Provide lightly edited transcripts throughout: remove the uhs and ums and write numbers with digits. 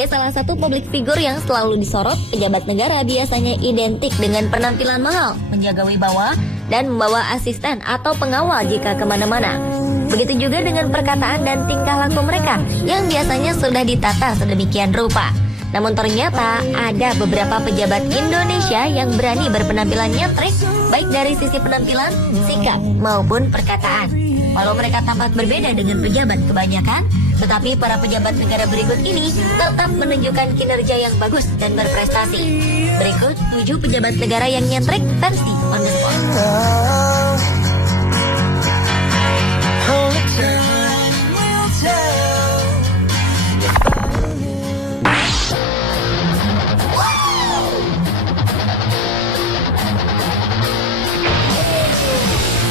Sebagai salah satu publik figur yang selalu disorot, pejabat negara biasanya identik dengan penampilan mahal, menjaga wibawa, dan membawa asisten atau pengawal jika kemana-mana. Begitu juga dengan perkataan dan tingkah laku mereka yang biasanya sudah ditata sedemikian rupa. Namun ternyata ada beberapa pejabat Indonesia yang berani berpenampilan nyentrik, baik dari sisi penampilan, sikap, maupun perkataan. Walau mereka tampak berbeda dengan pejabat kebanyakan, tetapi para pejabat negara berikut ini tetap menunjukkan kinerja yang bagus dan berprestasi. Berikut 7 pejabat negara yang nyentrik versi On The Spot.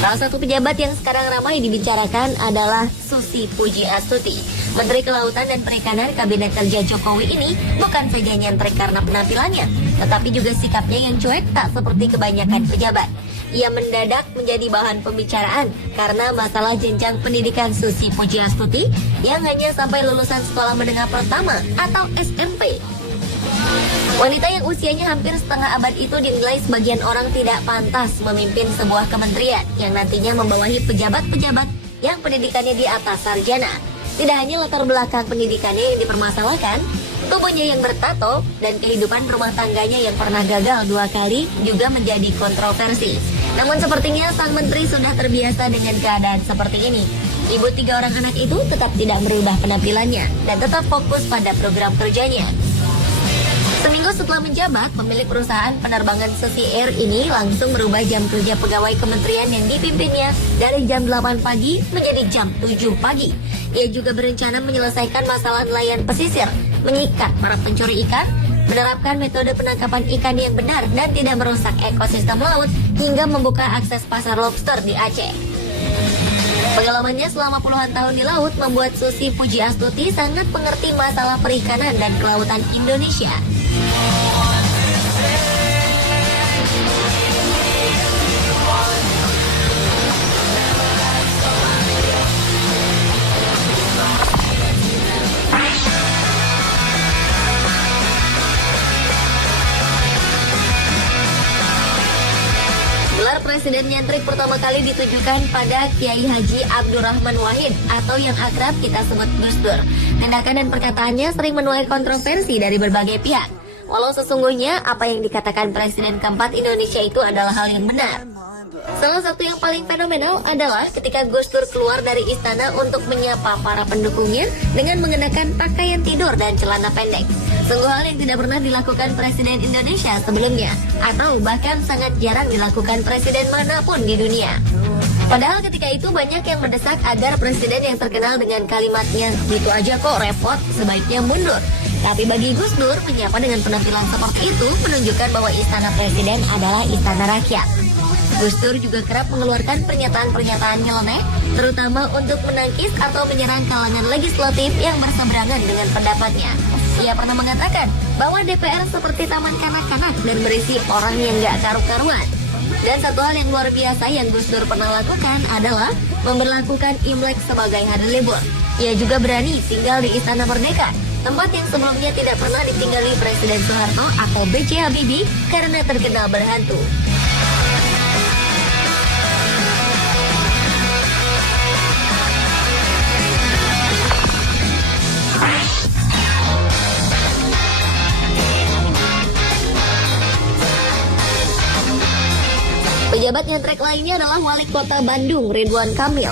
Salah satu pejabat yang sekarang ramai dibicarakan adalah Susi Pujiastuti. Menteri Kelautan dan Perikanan Kabinet Kerja Jokowi ini bukan saja nyentrik karena penampilannya, tetapi juga sikapnya yang cuek tak seperti kebanyakan pejabat. Ia mendadak menjadi bahan pembicaraan karena masalah jenjang pendidikan Susi Pujiastuti yang hanya sampai lulusan sekolah menengah pertama atau SMP. Wanita yang usianya hampir setengah abad itu dinilai sebagian orang tidak pantas memimpin sebuah kementerian yang nantinya membawahi pejabat-pejabat yang pendidikannya di atas sarjana. Tidak hanya latar belakang pendidikannya yang dipermasalahkan, tubuhnya yang bertato dan kehidupan rumah tangganya yang pernah gagal 2 kali juga menjadi kontroversi. Namun sepertinya sang menteri sudah terbiasa dengan keadaan seperti ini. Ibu 3 orang anak itu tetap tidak merubah penampilannya dan tetap fokus pada program kerjanya. Seminggu setelah menjabat, pemilik perusahaan penerbangan Susi Air ini langsung merubah jam kerja pegawai kementerian yang dipimpinnya dari jam 8 pagi menjadi jam 7 pagi. Ia juga berencana menyelesaikan masalah nelayan pesisir, mengikat para pencuri ikan, menerapkan metode penangkapan ikan yang benar dan tidak merusak ekosistem laut, hingga membuka akses pasar lobster di Aceh. Pengalamannya selama puluhan tahun di laut membuat Susi Pujiastuti sangat mengerti masalah perikanan dan kelautan Indonesia. Presiden nyentrik pertama kali ditujukan pada Kiai Haji Abdurrahman Wahid atau yang akrab kita sebut Gus Dur. Tindakan dan perkataannya sering menuai kontroversi dari berbagai pihak. Walau sesungguhnya apa yang dikatakan Presiden keempat Indonesia itu adalah hal yang benar. Salah satu yang paling fenomenal adalah ketika Gus Dur keluar dari istana untuk menyapa para pendukungnya dengan mengenakan pakaian tidur dan celana pendek. Sungguh hal yang tidak pernah dilakukan Presiden Indonesia sebelumnya, atau bahkan sangat jarang dilakukan presiden manapun di dunia. Padahal ketika itu banyak yang mendesak agar presiden yang terkenal dengan kalimatnya "gitu aja kok repot, sebaiknya mundur". Tapi bagi Gus Dur, menyapa dengan penampilan seperti itu menunjukkan bahwa istana presiden adalah istana rakyat. Gus Dur juga kerap mengeluarkan pernyataan-pernyataan nyeleneh, terutama untuk menangkis atau menyerang kalangan legislatif yang berseberangan dengan pendapatnya. Ia pernah mengatakan bahwa DPR seperti taman kanak-kanak dan berisi orang yang gak karu-karuan. Dan satu hal yang luar biasa yang Gus Dur pernah lakukan adalah memberlakukan Imlek sebagai hari libur. Ia juga berani tinggal di Istana Merdeka, tempat yang sebelumnya tidak pernah ditinggali Presiden Soeharto atau B.J. Habibie karena terkenal berhantu. Pejabat nyentrik lainnya adalah Wali Kota Bandung, Ridwan Kamil.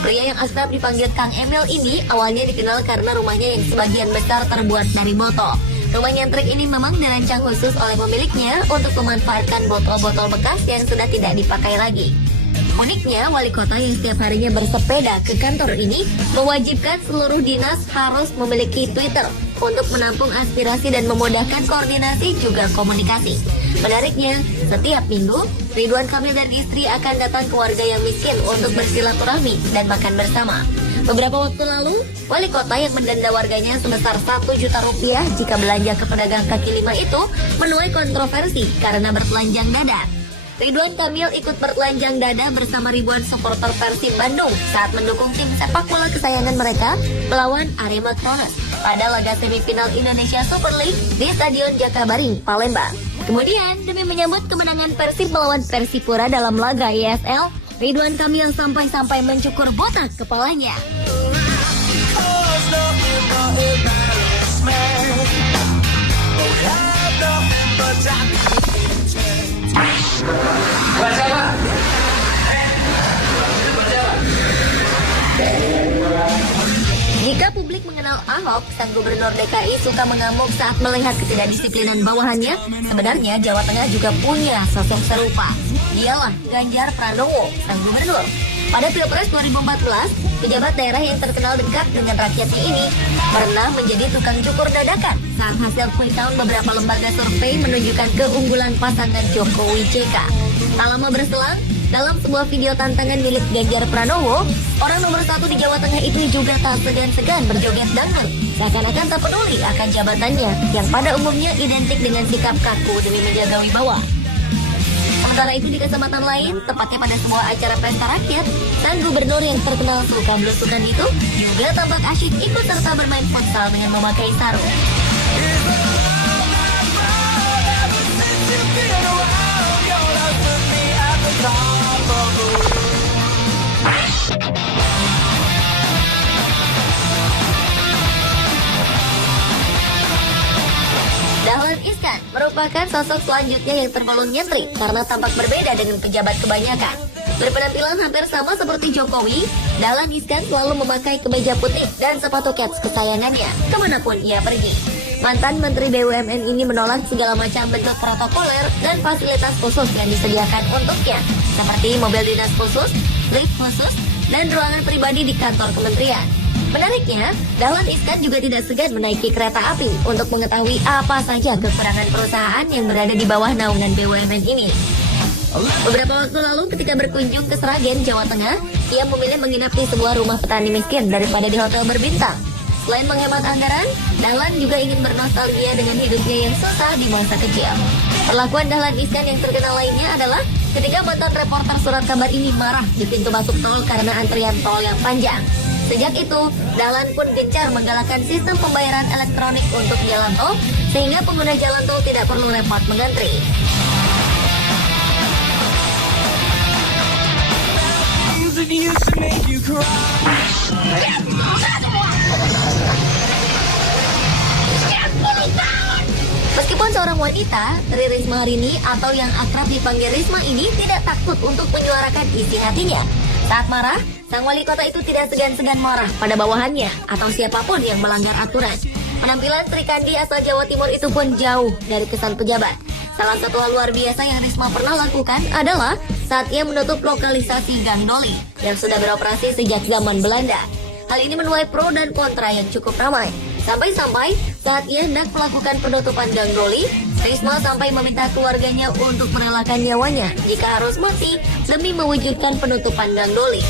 Pria yang akrab dipanggil Kang Emil ini awalnya dikenal karena rumahnya yang sebagian besar terbuat dari botol. Rumah nyentrik ini memang dirancang khusus oleh pemiliknya untuk memanfaatkan botol-botol bekas yang sudah tidak dipakai lagi. Uniknya, wali kota yang setiap harinya bersepeda ke kantor ini mewajibkan seluruh dinas harus memiliki Twitter untuk menampung aspirasi dan memudahkan koordinasi juga komunikasi. Menariknya, setiap minggu, Ridwan Kamil dan istri akan datang ke warga yang miskin untuk bersilaturahmi dan makan bersama. Beberapa waktu lalu, wali kota yang mendenda warganya sebesar 1 juta rupiah jika belanja ke pedagang kaki lima itu menuai kontroversi karena bertelanjang dada. Ridwan Kamil ikut bertelanjang dada bersama ribuan supporter Persib Bandung saat mendukung tim sepak bola kesayangan mereka melawan Arema Kronos pada laga semifinal Indonesia Super League di Stadion Jakabaring, Palembang. Kemudian, demi menyambut kemenangan Persib melawan Persipura dalam laga ISL, Ridwan Kamil sampai-sampai mencukur botak kepalanya. Jika publik mengenal Ahok, sang gubernur DKI suka mengamuk saat melihat ketidakdisiplinan bawahannya, sebenarnya Jawa Tengah juga punya sosok serupa. Dialah Ganjar Pranowo, sang gubernur. Pada Pilpres 2014, pejabat daerah yang terkenal dekat dengan rakyatnya ini pernah menjadi tukang cukur dadakan saat hasil quick count beberapa lembaga survei menunjukkan keunggulan pasangan Jokowi JK. Tak lama berselang, dalam sebuah video tantangan milik Ganjar Pranowo, orang nomor 1 di Jawa Tengah itu juga tak segan-segan berjoget dangdut, seakan-akan tak peduli akan jabatannya yang pada umumnya identik dengan sikap kaku demi menjaga wibawa. Sementara itu di kesempatan lain, tepatnya pada sebuah acara pesta rakyat, sang gubernur yang terkenal suka belusukan itu juga tampak asyik ikut serta bermain futsal dengan memakai sarung. Dahlan Iskan merupakan sosok selanjutnya yang tergolong nyentrik karena tampak berbeda dengan pejabat kebanyakan. Berpenampilan hampir sama seperti Jokowi, Dahlan Iskan selalu memakai kemeja putih dan sepatu kets kesayangannya kemanapun ia pergi. Mantan Menteri BUMN ini menolak segala macam bentuk protokoler dan fasilitas khusus yang disediakan untuknya, seperti mobil dinas khusus, lift khusus, dan ruangan pribadi di kantor kementerian. Menariknya, Dahlan Iskan juga tidak segan menaiki kereta api untuk mengetahui apa saja kekurangan perusahaan yang berada di bawah naungan BUMN ini. Beberapa waktu lalu ketika berkunjung ke Sragen, Jawa Tengah, ia memilih menginap di sebuah rumah petani miskin daripada di hotel berbintang. Selain menghemat anggaran, Dahlan juga ingin bernostalgia dengan hidupnya yang susah di masa kecil. Perlakuan Dahlan Iskan yang terkenal lainnya adalah ketika mantan reporter Surat Kabar ini marah di pintu masuk tol karena antrian tol yang panjang. Sejak itu, Dahlan pun gencar menggalakkan sistem pembayaran elektronik untuk jalan tol, sehingga pengguna jalan tol tidak perlu repot mengantri. Meskipun seorang wanita, Tri Risma hari ini atau yang akrab dipanggil Risma ini tidak takut untuk menyuarakan isi hatinya. Saat marah, sang wali kota itu tidak segan-segan marah pada bawahannya atau siapapun yang melanggar aturan. Penampilan Sri Kandi asal Jawa Timur itu pun jauh dari kesan pejabat. Salah satu hal luar biasa yang Risma pernah lakukan adalah saat ia menutup lokalisasi Gang Doli yang sudah beroperasi sejak zaman Belanda. Hal ini menuai pro dan kontra yang cukup ramai. Sampai-sampai saat ia hendak melakukan penutupan Gang Doli, Risma sampai meminta keluarganya untuk merelakan nyawanya jika harus mati demi mewujudkan penutupan Gang Doli.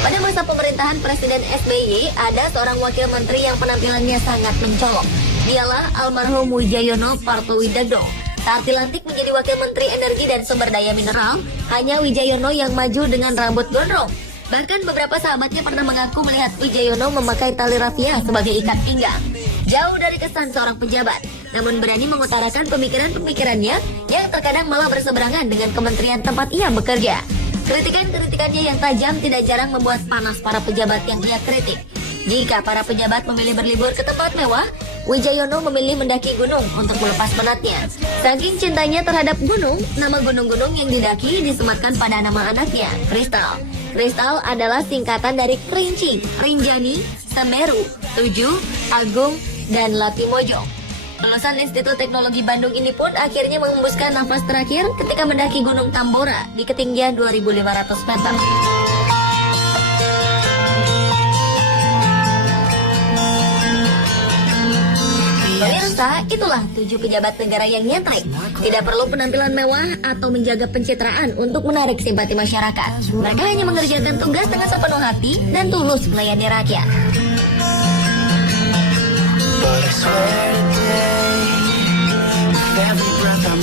Pada masa pemerintahan Presiden SBY, ada seorang wakil menteri yang penampilannya sangat mencolok. Dialah almarhum Wijayono Partowidodo. Saat dilantik menjadi Wakil Menteri Energi dan Sumber Daya Mineral, hanya Wijayono yang maju dengan rambut gondrong. Bahkan beberapa sahabatnya pernah mengaku melihat Wijayono memakai tali rafia sebagai ikat pinggang. Jauh dari kesan seorang pejabat, namun berani mengutarakan pemikiran-pemikirannya yang terkadang malah berseberangan dengan kementerian tempat ia bekerja. Kritikan-kritikannya yang tajam tidak jarang membuat panas para pejabat yang ia kritik. Jika para pejabat memilih berlibur ke tempat mewah, Wijayono memilih mendaki gunung untuk melepas penatnya. Saking cintanya terhadap gunung, nama gunung-gunung yang didaki disematkan pada nama anaknya, Kristal. Kristal adalah singkatan dari Kerinci, Rinjani, Semeru, Tujuh, Agung, dan Latimojong. Lulusan Institut Teknologi Bandung ini pun akhirnya mengembuskan nafas terakhir ketika mendaki Gunung Tambora di ketinggian 2.500 meter. Pemirsa Pemirsa, itulah 7 pejabat negara yang nyentrik. Tidak perlu penampilan mewah atau menjaga pencitraan untuk menarik simpati masyarakat. Mereka hanya mengerjakan tugas dengan sepenuh hati dan tulus melayani rakyat. But I swear today, with every breath I'm